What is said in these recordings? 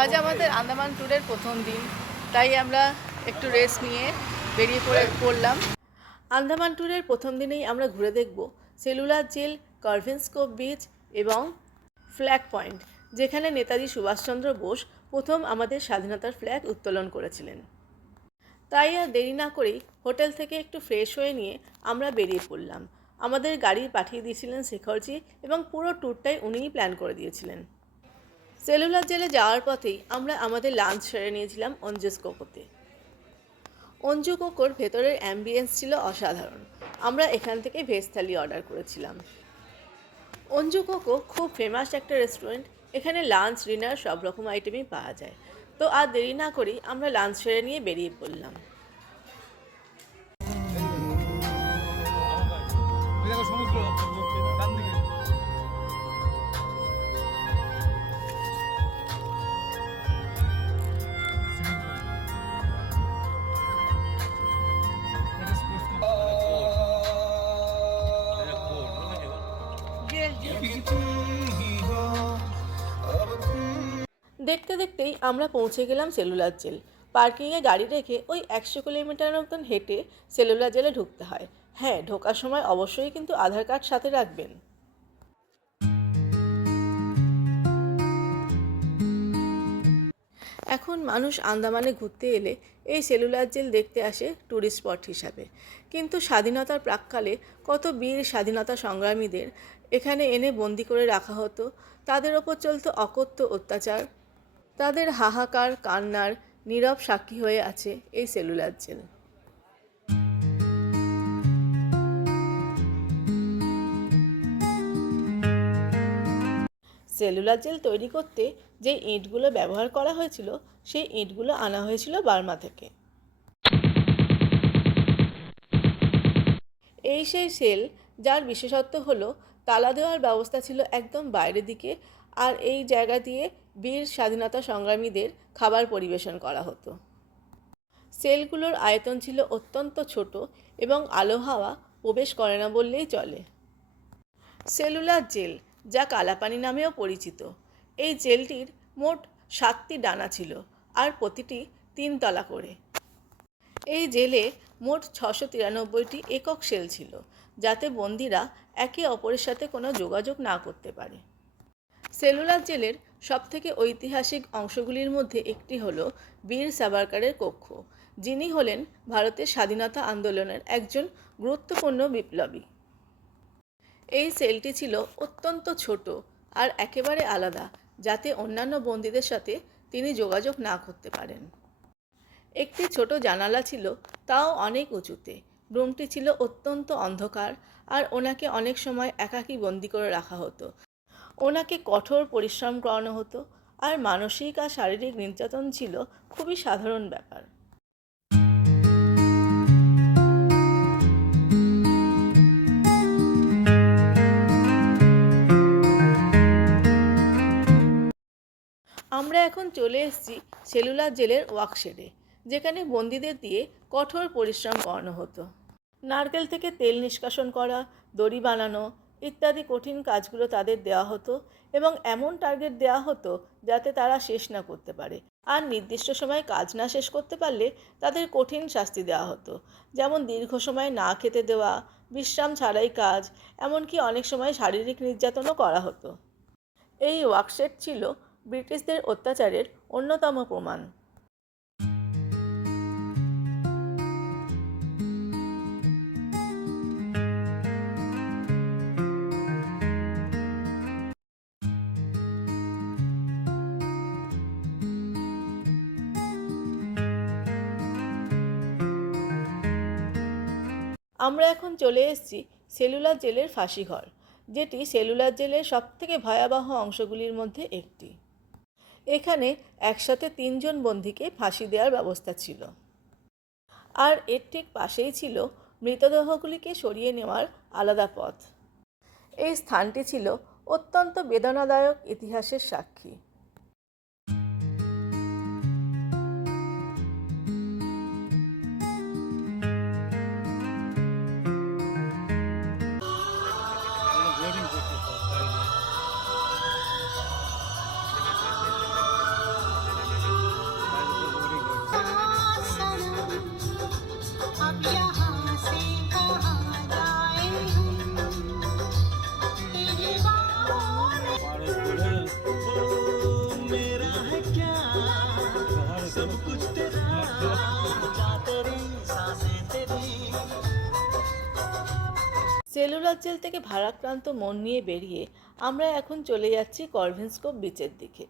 আজ আমাদের আন্দামান ট্যুরের প্রথম দিন, তাই আমরা একটু রেস্ট নিয়ে বেরিয়ে পড়লাম। আন্দামান ট্যুরের প্রথম দিনেই আমরা ঘুরে দেখব সেলুলার জেল, কার্ভিনস কোভ বিচ এবং ফ্ল্যাগ পয়েন্ট, যেখানে নেতাজি সুভাষচন্দ্র বোস প্রথম আমাদের স্বাধীনতার ফ্ল্যাগ উত্তোলন করেছিলেন। তাই আর দেরি না করেই হোটেল থেকে একটু ফ্রেশ হয়ে নিয়ে আমরা বেরিয়ে পড়লাম। আমাদের গাড়ি পাঠিয়ে দিয়েছিলেন শেখরজি এবং পুরো ট্যুরটাই উনিই প্ল্যান করে দিয়েছিলেন। সেলুলার জেলে যাওয়ার পথেই আমরা আমাদের লাঞ্চ সেরে নিয়েছিলাম অঞ্জুস কোকোতে। অঞ্জু কোকোর ভেতরের অ্যাম্বিয়েন্স ছিল অসাধারণ। আমরা এখান থেকে ভেজ থালি অর্ডার করেছিলাম। অঞ্জু কোকো খুব ফেমাস একটা রেস্টুরেন্ট, এখানে লাঞ্চ ডিনার সব রকম আইটেমই পাওয়া যায়। তো আর দেরি না করেই আমরা লাঞ্চ সেরে নিয়ে বেরিয়ে পড়লাম। দেখতে দেখতেই আমরা পৌঁছে গেলাম সেলুলার জেল। পার্কিংয়ে গাড়ি রেখে ওই 100 কিলোমিটার মতন হেঁটে সেলুলার জেলে ঢুকতে হয়। হ্যাঁ, ঢোকার সময় অবশ্যই কিন্তু আধার কার্ড সাথে রাখবেন। এখন মানুষ আন্দামানে ঘুরতে এলে এই সেলুলার জেল দেখতে আসে ট্যুরিস্ট স্পট হিসাবে। কিন্তু স্বাধীনতার প্রাক্কালে কত বীর স্বাধীনতা সংগ্রামীদের এখানে এনে বন্দি করে রাখা হতো। তাদের ওপর চলতো অকথ্য অত্যাচার। তাদের হাহাকার কান্নার নীরব সাক্ষী হয়ে আছে এই সেলুলার জেল। সেলুলার জেল তৈরি করতে যে ইঁটগুলো ব্যবহার করা হয়েছিল, সেই ইঁটগুলো আনা হয়েছিল বার্মা থেকে। এই সেই সেল যার বিশেষত্ব হলো তালা দেওয়ার ব্যবস্থা ছিল একদম বাইরের দিকে, আর এই জায়গা দিয়ে বীর স্বাধীনতা সংগ্রামীদের খাবার পরিবেশন করা হতো। সেলগুলোর আয়তন ছিল অত্যন্ত ছোট এবং আলো হাওয়া প্রবেশ করে না বললেই চলে। সেলুলার জেল, যা কালাপানি নামেও পরিচিত, এই জেলটির মোট 7টি ডানা ছিল আর প্রতিটি 3 তলা করে। এই জেলে মোট 693টি একক সেল ছিল, যাতে বন্দীরা একে অপরের সাথে কোনো যোগাযোগ না করতে পারে। সেলুলার জেলের সবথেকে ঐতিহাসিক অংশগুলির মধ্যে একটি হল বীর সাভারকরের কক্ষ, যিনি হলেন ভারতের স্বাধীনতা আন্দোলনের একজন গুরুত্বপূর্ণ বিপ্লবী। এই সেলটি ছিল অত্যন্ত ছোট আর একেবারে আলাদা, যাতে অন্যান্য বন্দীদের সাথে তিনি যোগাযোগ না করতে পারেন। একটি ছোট জানালা ছিল, তাও অনেক উঁচুতে। রুমটি ছিল অত্যন্ত অন্ধকার আর ওনাকে অনেক সময় একাকী বন্দি করে রাখা হতো। ওনাকে কঠোর পরিশ্রম করানো হতো আর মানসিক আর শারীরিক নির্যাতন ছিল খুবই সাধারণ ব্যাপার। আমরা এখন চলে এসেছি সেলুলার জেলের ওয়ার্কশেডে, যেখানে বন্দীদের দিয়ে কঠোর পরিশ্রম করানো হতো। নারকেল থেকে তেল নিষ্কাশন করা, দড়ি বানানো ইত্যাদি কঠিন কাজগুলো তাদের দেওয়া হতো এবং এমন টার্গেট দেওয়া হতো যাতে তারা শেষ না করতে পারে। আর নির্দিষ্ট সময়ে কাজ না শেষ করতে পারলে তাদের কঠিন শাস্তি দেওয়া হতো, যেমন দীর্ঘ সময় না খেতে দেওয়া, বিশ্রাম ছাড়াই কাজ, এমনকি অনেক সময় শারীরিক নির্যাতনও করা হতো। এই ওয়ার্কশেড ছিল ব্রিটিশদের অত্যাচারের অন্যতম প্রমাণ। আমরা এখন চলে এসেছি সেলুলার জেলের ফাঁসিঘর, যেটি সেলুলার জেলের সবথেকে ভয়াবহ অংশগুলির মধ্যে একটি। এখানে একসাথে 3 জন বন্দীকে ফাঁসি দেওয়ার ব্যবস্থা ছিল, আর এর ঠিক পাশেই ছিল মৃতদেহগুলিকে সরিয়ে নেওয়ার আলাদা পথ। এই স্থানটি ছিল অত্যন্ত বেদনাদায়ক ইতিহাসের সাক্ষী। সেলুলার জেল থেকে ভারাক্রান্ত মন নিয়ে বেরিয়ে আমরা এখন চলে যাচ্ছি করভিন্স কোভ বিচের দিকে।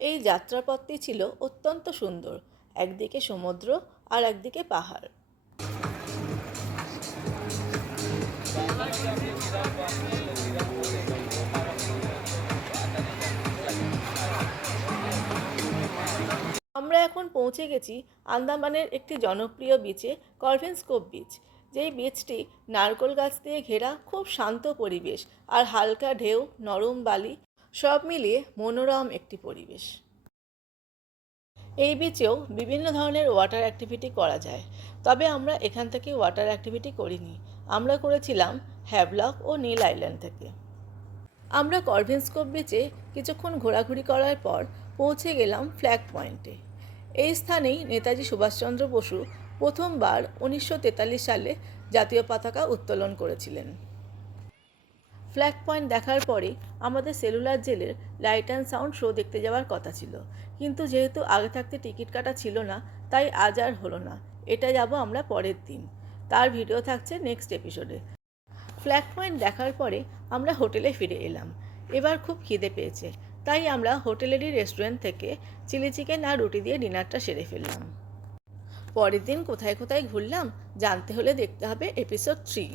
এই যাত্রাপথটি ছিল অত্যন্ত সুন্দর, একদিকে সমুদ্র আর একদিকে পাহাড়। আমরা এখন পৌঁছে গেছি আন্দামানের একটি জনপ্রিয় বিচে, করভিন্স কোভ বিচ। যেই বিচটি নারকেল গাছ দিয়ে ঘেরা, খুব শান্ত পরিবেশ আর হালকা ঢেউ, নরম বালি, সব মিলিয়ে মনোরম একটি পরিবেশ। এই বিচেও বিভিন্ন ধরনের ওয়াটার অ্যাক্টিভিটি করা যায়, তবে আমরা এখান থেকে ওয়াটার অ্যাক্টিভিটি করিনি। আমরা করেছিলাম হ্যাভলক ও নীল আইল্যান্ড থেকে। আমরা করভিন্স কোভ বিচে কিছুক্ষণ ঘোরাঘুরি করার পর পৌঁছে গেলাম ফ্ল্যাগ পয়েন্টে। এই স্থানেই নেতাজি সুভাষচন্দ্র বসু প্রথমবার 1943 সালে জাতীয় পতাকা উত্তোলন করেছিলেন। ফ্ল্যাগ পয়েন্ট দেখার পরে আমাদের সেলুলার জেলের লাইট অ্যান্ড সাউন্ড শো দেখতে যাওয়ার কথা ছিল, কিন্তু যেহেতু আগে থাকতে টিকিট কাটা ছিল না, তাই আজ আর হলো না। এটা যাব আমরা পরের দিন। তার ভিডিও থাকছে নেক্সট এপিসোডে। ফ্ল্যাগ পয়েন্ট দেখার পরে আমরা হোটেলে ফিরে এলাম। এবার খুব খিদে পেয়েছে, তাই আমরা হোটেলেরই রেস্টুরেন্ট থেকে চিলি চিকেন আর রুটি দিয়ে ডিনারটা সেরে ফেললাম। পরের দিন কোথায় কোথায় ঘুরলাম জানতে হলে দেখতে হবে এপিসোড 3।